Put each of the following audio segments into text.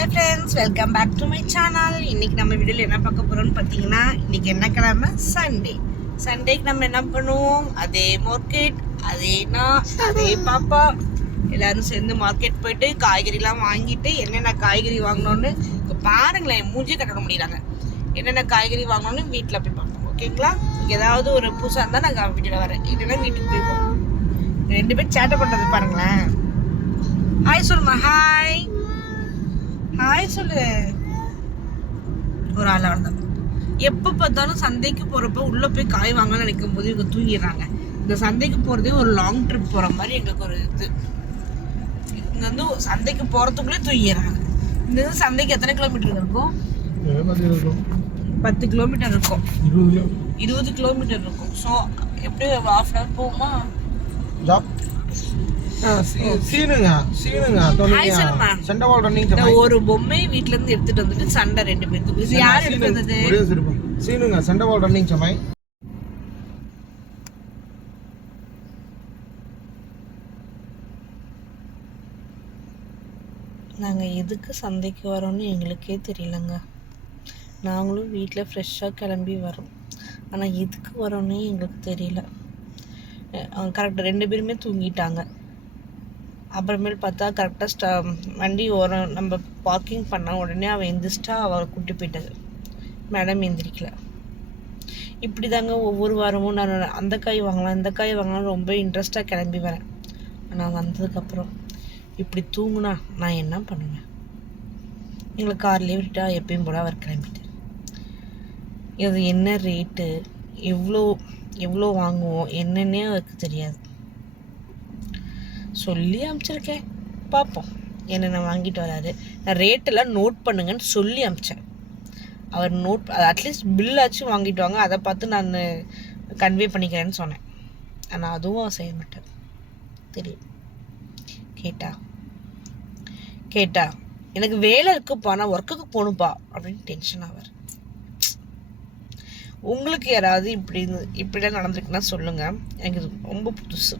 Hi friends, welcome back to my channel. இன்றைக்கி நம்ம வீடியோவில் என்ன பார்க்க போகிறோம்னு பார்த்தீங்கன்னா, இன்றைக்கி என்ன கிழமை? சண்டேக்கு நம்ம என்ன பண்ணுவோம்? அதே மார்க்கெட், அதேனா அதே பாப்பா எல்லோரும் சேர்ந்து மார்க்கெட் போயிட்டு காய்கறிலாம் வாங்கிட்டு என்னென்ன காய்கறி வாங்கினோன்னு இப்போ பாருங்களேன், மூஞ்சியே கட்ட முடியறாங்க. என்னென்ன காய்கறி வாங்கணும்னு வீட்டில் போய் பார்ப்போம். ஓகேங்களா? இங்கே ஏதாவது ஒரு புதுசாக இருந்தால் நாங்கள் வீட்டில் வரேன், இல்லைன்னா வீட்டுக்கு போய் பார்ப்போம். 2 பேர் சேட்டை பண்ணுறது பாருங்களேன். ஹாய் சொல்லுமா, ஹாய் ஹாய் சொல்லு. ஒரு ஆள் அவ்வளோதான். எப்போ பார்த்தாலும் சந்தைக்கு போகிறப்ப உள்ளே போய் காய் வாங்கலாம்னு நினைக்கும் போது இவங்க தூங்கிடுறாங்க. இந்த சந்தைக்கு போகிறதே ஒரு லாங் ட்ரிப் போகிற மாதிரி எங்களுக்கு ஒரு இது. இங்கே வந்து சந்தைக்கு போகிறதுக்குள்ளே தூங்கிடுறாங்க. இந்த சந்தைக்கு எத்தனை கிலோமீட்டர் இருக்கும்? 10 கிலோமீட்டர் இருக்கும், 20 கிலோமீட்டர் இருக்கும். ஸோ எப்படி ½ hour போகுமா? ஒரு பொம்மை வீட்ல இருந்து எடுத்துட்டு வந்துட்டு சண்டை 2 பேருக்கு. இது யார் எடுத்தது? நாங்க எதுக்கு சந்தைக்கு வரோம்னு எங்களுக்கே தெரியலங்க. நாங்களும் வீட்டில் ஃப்ரெஷ்ஷாக கிளம்பி வரோம், ஆனால் எதுக்கு வரோன்னே எங்களுக்கு தெரியல. கரெக்டாக 2 பேருமே தூங்கிட்டாங்க. அப்புறமேல் பார்த்தா கரெக்டாக வண்டி ஓரம் நம்ம பார்க்கிங் பண்ண உடனே அவள் எந்திரிச்சிட்டா. அவளை கூட்டி போயிட்டது. மேடம் எந்திரிக்கல. இப்படி தாங்க ஒவ்வொரு வாரமும் நான் அந்த காய் வாங்கலாம் இந்த காய் வாங்கலாம் ரொம்ப இன்ட்ரெஸ்டாக கிளம்பி வரேன். ஆனால் வந்ததுக்கப்புறம் இப்படி தூங்குனா நான் என்ன பண்ணுவேன்? எங்களை கார்லேயே விட்டுட்டா எப்பயும் போல அவர் கிளம்பிட்டு. இது என்ன ரேட்டு, எவ்வளோ வாங்குவோம் என்னன்னே அவருக்கு தெரியாது. சொல்லி அனுப்பிச்சிருக்கேன், பார்ப்போம் என்னென்ன வாங்கிட்டு வராரு. நான் ரேட்டெல்லாம் நோட் பண்ணுங்கன்னு சொல்லி அனுப்பிச்சேன். அவர் அட்லீஸ்ட் பில்லாச்சும் வாங்கிட்டு வாங்க, அதை பார்த்து நான் கன்வே பண்ணிக்கிறேன்னு சொன்னேன். ஆனால் அதுவும் செய்ய மாட்டேன். தெரியும். கேட்டா எனக்கு வேலை இருக்குப்பா, நான் ஒர்க்குக்கு போகணுப்பா அப்படின்னு டென்ஷன் ஆவார். உங்களுக்கு யாராவது இப்படிலாம் நடந்திருக்குன்னா சொல்லுங்கள். எனக்கு இது ரொம்ப புதுசு.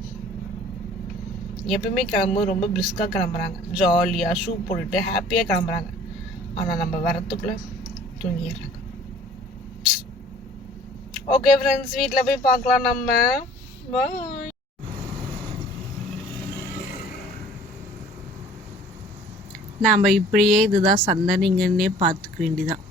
எப்பயுமே கிளம்பும்போது ரொம்ப பிரிஸ்காக கிளம்புறாங்க, ஜாலியாக ஷூ போட்டுட்டு ஹாப்பியாக கிளம்புறாங்க. ஆனால் நம்ம வரத்துக்குள்ளே தூங்கிடுறாங்க. ஓகே ஃப்ரெண்ட்ஸ், வீட்டில் போய் பார்க்கலாம் நம்ம. பாய். நாம் இப்படியே இதுதான் சந்தை நீங்கன்னே பார்த்துக்க வேண்டியதான்.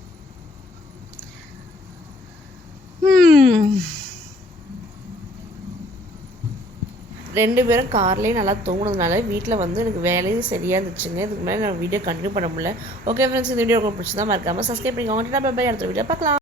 2 பேரும் கார்லேயே நல்லா தூங்குனதுனால வீட்டில் வந்து எனக்கு வேலையும் சரியாக இருந்துச்சுங்க. இதுக்கு மேலே நான் வீடியோ கண்டினியூ பண்ண முடியல. ஓகே ஃப்ரெண்ட்ஸ், இந்த வீடியோ உங்களுக்கு பிடிச்சதா மறக்காமல் சப்ஸ்கிரைப் பண்ணிக்கோங்க. பை, அடுத்த வீடியோ பார்க்கலாம்.